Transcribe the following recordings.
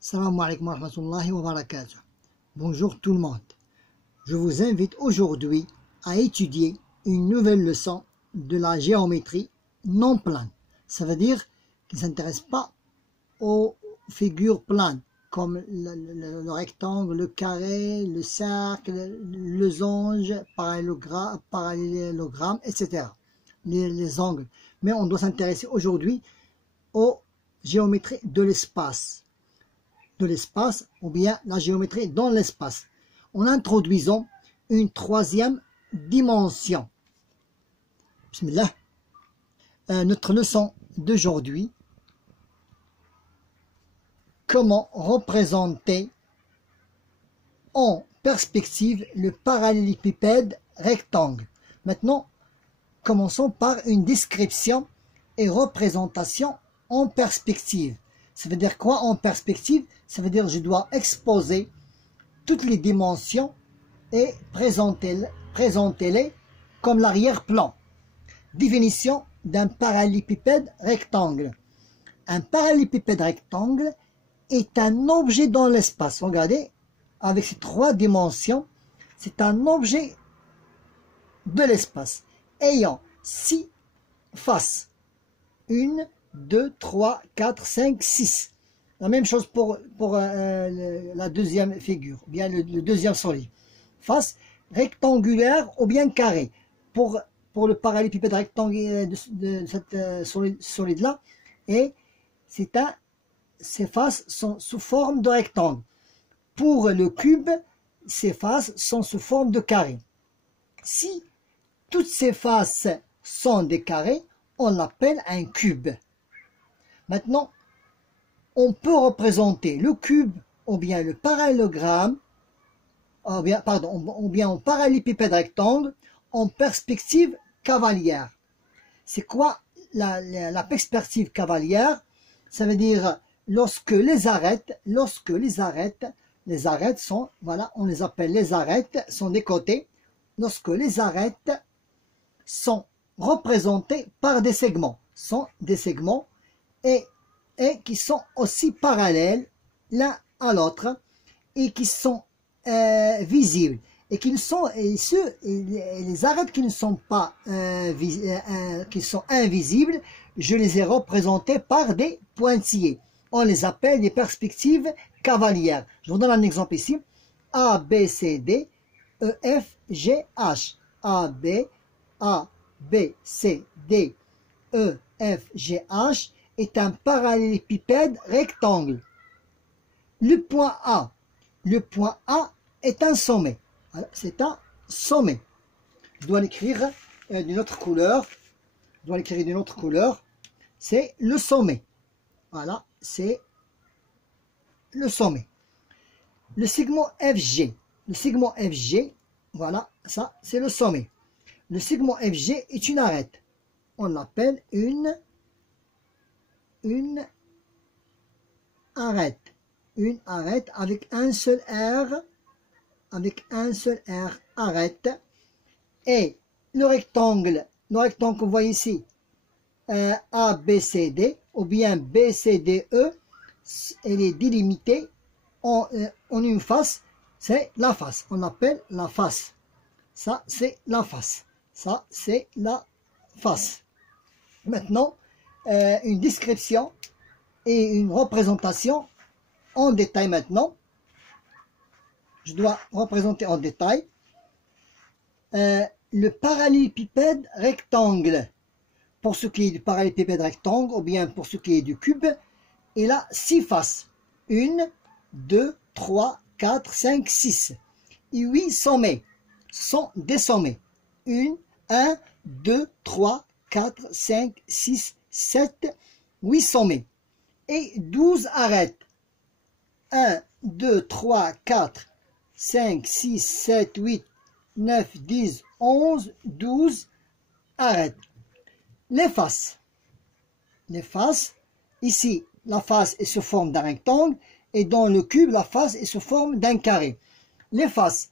Salam alaikum wa rahmatullahi wa barakatuh. Bonjour tout le monde. Je vous invite aujourd'hui à étudier une nouvelle leçon de la géométrie non plane. Ça veut dire qu'il ne s'intéresse pas aux figures planes comme le rectangle, le carré, le cercle, le losange, parallélogramme, etc. Les angles. Mais on doit s'intéresser aujourd'hui aux géométries de l'espace. Ou bien la géométrie dans l'espace, en introduisant une troisième dimension. Bismillah. Notre leçon d'aujourd'hui, comment représenter en perspective le parallélépipède rectangle. Maintenant, commençons par une description et représentation en perspective. Ça veut dire quoi en perspective? Ça veut dire que je dois exposer toutes les dimensions et présenter-les comme l'arrière-plan. Définition d'un parallélépipède rectangle. Un parallélépipède rectangle est un objet dans l'espace. Regardez, avec ces trois dimensions, c'est un objet de l'espace ayant 6 faces. 1, 2, 3, 4, 5, 6. La même chose pour la deuxième figure, ou bien le deuxième solide. Face rectangulaire ou bien carré. Pour le parallélépipède rectangulaire de cette solide-là, et ces faces sont sous forme de rectangle. Pour le cube, ces faces sont sous forme de carré. Si toutes ces faces sont des carrés, on l'appelle un cube. Maintenant, on peut représenter le cube ou bien le parallélogramme, ou bien en parallélépipède rectangle en perspective cavalière. C'est quoi la perspective cavalière? Ça veut dire lorsque les arêtes sont, voilà, on les appelle les arêtes, sont des côtés. Lorsque les arêtes sont représentées par des segments, et qui sont aussi parallèles l'un à l'autre et qui sont visibles, et les arêtes qui ne sont pas qui sont invisibles, je les ai représentées par des pointillés. On les appelle des perspectives cavalières. Je vous donne un exemple ici. A, B, C, D, E, F, G, H. A, B, C, D, E, F, G, H est un parallélépipède rectangle. Le point A est un sommet. C'est un sommet. Je dois l'écrire d'une autre couleur. C'est le sommet. Voilà, c'est le sommet. Le segment FG. Voilà, ça c'est le sommet. Le segment FG est une arête. On l'appelle une arête. Une arête avec un seul R. Arête. Et le rectangle que vous voyez ici, ABCD ou bien BCDE, elle est délimitée en une face, c'est la face. On appelle la face. Ça, c'est la face. Maintenant, une description et une représentation en détail maintenant. Je dois représenter en détail le parallélépipède rectangle. Pour ce qui est du parallélépipède rectangle, ou bien pour ce qui est du cube, il a 6 faces. 1, 2, 3, 4, 5, 6. Et 8 sommets. Ce sont des sommets. 1, 2, 3, 4, 5, 6, 7, 8 sommets. Et 12 arêtes. 1, 2, 3, 4, 5, 6, 7, 8, 9, 10, 11, 12 arêtes. Les faces. Ici, la face est sous forme d'un rectangle, et dans le cube, la face est sous forme d'un carré. Les faces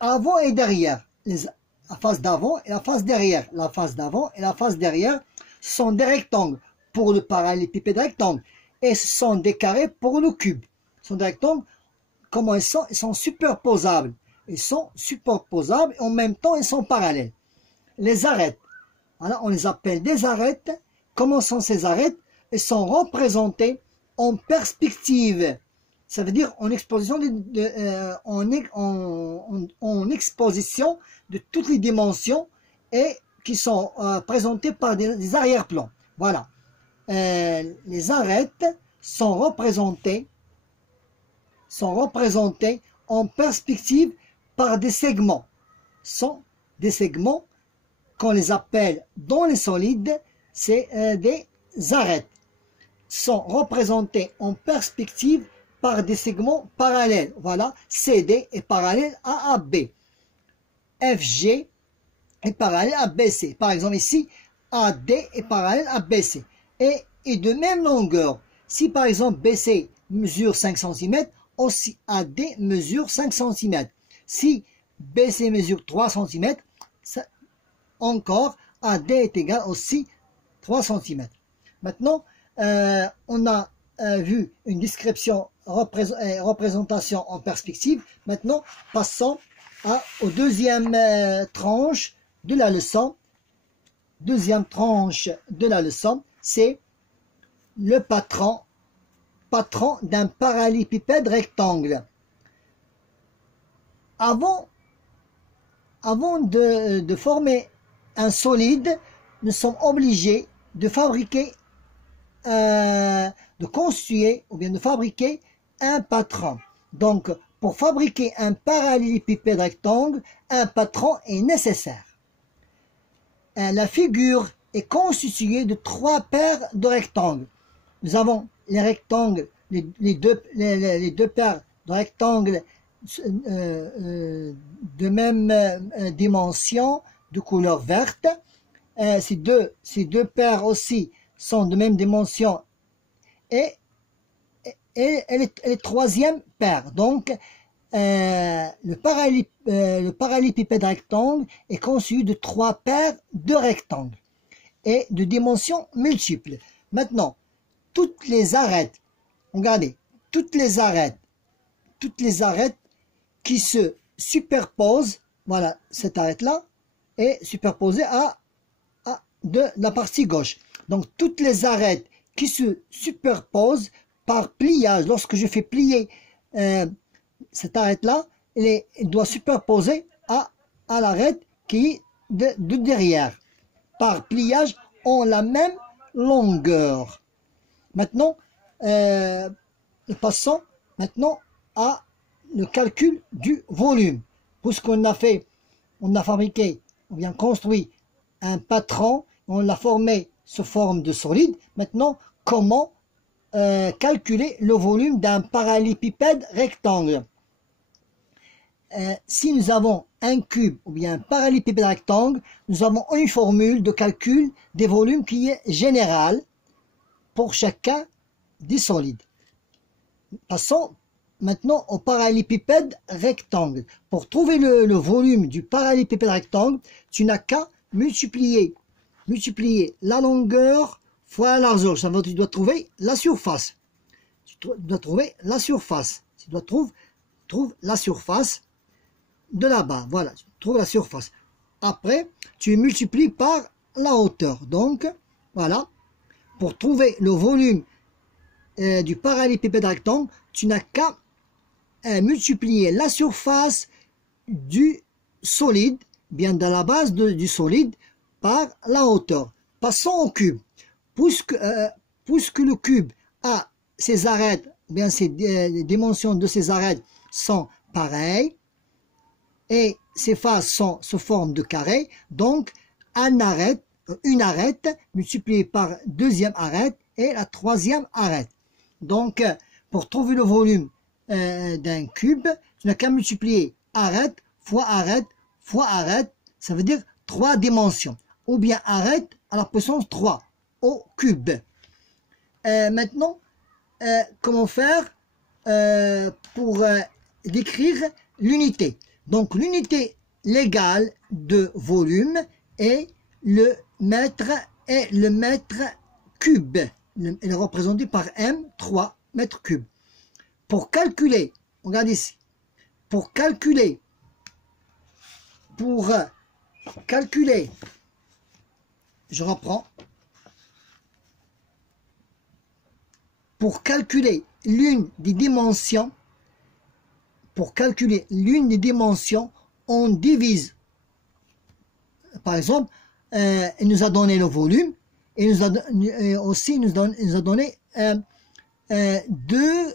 avant et derrière. La face d'avant et la face derrière. La face d'avant et la face derrière sont des rectangles pour le parallélépipède rectangle, et ce sont des carrés pour le cube. sont des rectangles. Comment ils sont? Ils sont superposables. Ils sont superposables et en même temps ils sont parallèles. Les arêtes, voilà, on les appelle des arêtes. Comment sont ces arêtes? Elles sont représentées en perspective. Ça veut dire en exposition en exposition de toutes les dimensions et qui sont présentées par des arrière-plans. Voilà. Les arêtes sont représentées en perspective par des segments. Sont des segments qu'on les appelle dans les solides, c'est des arêtes. Sont représentés en perspective par des segments parallèles. Voilà, CD est parallèle à AB. FG est parallèle à BC. Par exemple ici, AD est parallèle à BC. Et de même longueur. Si par exemple BC mesure 5 cm, aussi AD mesure 5 cm. Si BC mesure 3 cm, encore AD est égal aussi 3 cm. Maintenant, on a vu une description, représentation en perspective. Maintenant, passons aux deuxième tranche de la leçon. Deuxième tranche de la leçon, c'est le patron d'un parallélépipède rectangle. Avant de former un solide, nous sommes obligés de fabriquer, de construire ou bien de fabriquer un patron. Donc, pour fabriquer un parallélépipède rectangle, un patron est nécessaire. La figure est constituée de 3 paires de rectangles. Nous avons les rectangles, les deux paires de rectangles de même dimension, de couleur verte. Ces deux paires aussi sont de même dimension et les troisième paire. Donc, le parallélépipède rectangle est conçu de 3 paires de rectangles et de dimensions multiples. Maintenant, toutes les arêtes, regardez, toutes les arêtes qui se superposent, voilà, cette arête-là est superposée à de la partie gauche. Donc, toutes les arêtes qui se superposent par pliage, lorsque je fais plier cette arête-là, elle doit superposer à l'arête qui est de derrière. Par pliage, ont la même longueur. Maintenant, passons maintenant à le calcul du volume. Puisqu'on a fabriqué, on bien construit un patron, on l'a formé sous forme de solide. Maintenant, comment calculer le volume d'un parallélépipède rectangle? Si nous avons un cube ou bien un parallélépipède rectangle, nous avons une formule de calcul des volumes qui est générale pour chacun des solides. Passons maintenant au parallélépipède rectangle. Pour trouver le volume du parallélépipède rectangle, tu n'as qu'à multiplier la longueur fois la largeur. Ça veut dire que tu dois trouver la surface. Tu dois trouver la surface. Tu dois trouver la surface de là-bas. Voilà, tu trouves la surface. Après, tu multiplies par la hauteur. Donc, voilà. Pour trouver le volume du parallélépipède rectangle, tu n'as qu'à multiplier la surface du solide, bien dans la base du solide, par la hauteur. Passons au cube. Puisque le cube a ses arêtes, bien les dimensions de ses arêtes sont pareilles et ses faces sont sous forme de carré, donc une arête multipliée par deuxième arête et la troisième arête. Donc, pour trouver le volume d'un cube, tu n'as qu'à multiplier arête fois arête fois arête, ça veut dire 3 dimensions, ou bien arête à la puissance 3 au cube. Maintenant, comment faire pour décrire l'unité? Donc, l'unité légale de volume est le mètre cube. Elle est représentée par M, 3 mètres cubes. Pour calculer, regardez ici, pour calculer, je reprends, pour calculer l'une des dimensions, on divise. Par exemple, il nous a donné le volume et il nous a donné deux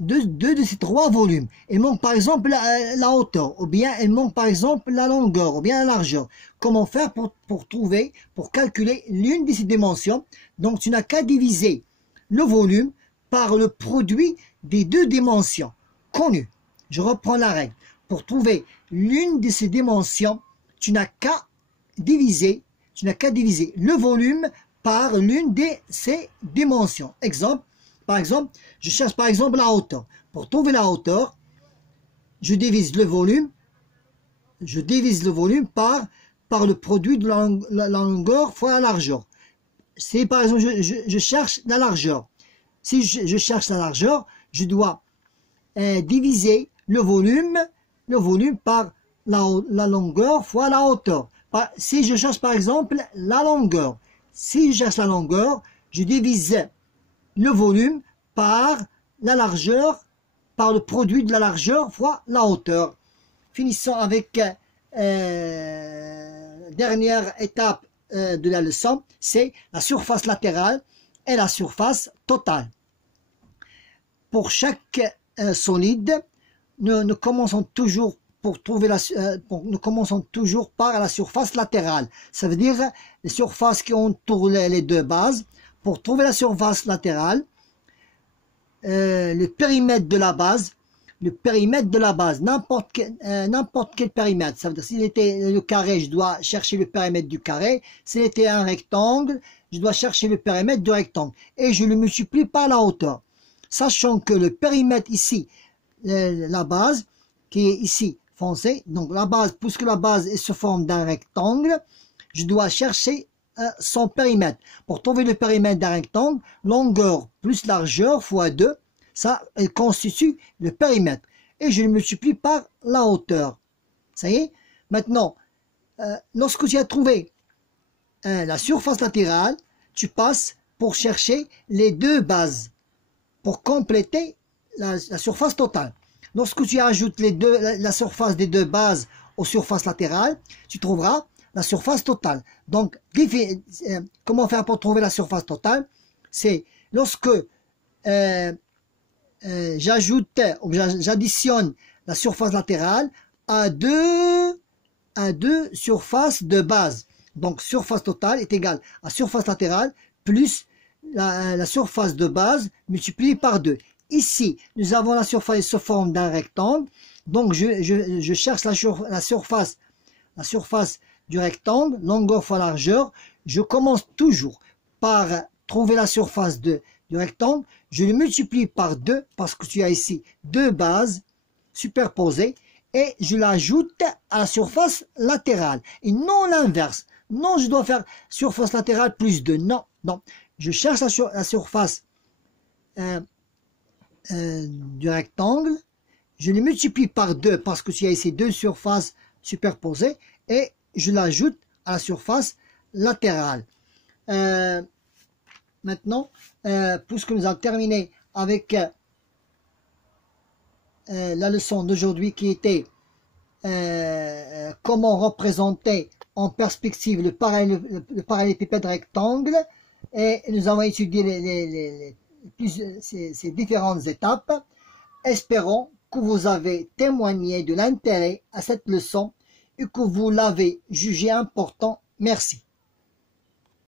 de ces trois volumes. Il manque par exemple la hauteur, ou bien il manque par exemple la longueur, ou bien la largeur. Comment faire pour calculer l'une de ces dimensions? Donc tu n'as qu'à diviser le volume par le produit des deux dimensions connues. Je reprends la règle. Pour trouver l'une de ces dimensions, tu n'as qu'à diviser le volume par l'une de ces dimensions. Par exemple, je cherche par exemple la hauteur. Pour trouver la hauteur, je divise le volume par le produit de la longueur fois la largeur. Si par exemple je cherche la largeur, si je cherche la largeur, je dois diviser le volume par la longueur fois la hauteur. Si je cherche par exemple la longueur, je divise le volume par la largeur, par le produit de la largeur fois la hauteur. Finissons avec dernière étape de la leçon, c'est la surface latérale et la surface totale. Pour chaque solide, nous commençons toujours par la surface latérale. Ça veut dire les surfaces qui entourent les deux bases. Pour trouver la surface latérale, le périmètre de la base, n'importe quel périmètre. Ça veut dire s'il était le carré, je dois chercher le périmètre du carré. S'il était un rectangle, je dois chercher le périmètre du rectangle. Et je le multiplie par la hauteur. Sachant que le périmètre ici, la base, qui est ici foncé, donc la base, puisque la base est sous forme d'un rectangle, je dois chercher son périmètre. Pour trouver le périmètre d'un rectangle, longueur plus largeur fois 2, ça constitue le périmètre. Et je le multiplie par la hauteur. Ça y est. Maintenant, lorsque tu as trouvé la surface latérale, tu passes pour chercher les deux bases, pour compléter la surface totale. Lorsque tu ajoutes la surface des deux bases aux surfaces latérales, tu trouveras la surface totale. Donc, comment faire pour trouver la surface totale? C'est lorsque j'additionne la surface latérale à deux surfaces de base. Donc, surface totale est égale à surface latérale plus la surface de base multipliée par 2. Ici, nous avons la surface sous forme d'un rectangle. Donc, je cherche la surface du rectangle, longueur fois largeur. Je commence toujours par trouver la surface du rectangle. Je le multiplie par 2 parce que tu as ici deux bases superposées. Et je l'ajoute à la surface latérale. Et non l'inverse. Non, je dois faire surface latérale plus 2. Non, non. Je cherche la surface du rectangle, je les multiplie par 2 parce que tu as ici deux surfaces superposées et je l'ajoute à la surface latérale. Maintenant, puisque nous avons terminé avec la leçon d'aujourd'hui qui était comment représenter en perspective le parallélépipède rectangle, et nous avons étudié ces différentes étapes. Espérons que vous avez témoigné de l'intérêt à cette leçon et que vous l'avez jugé important. Merci.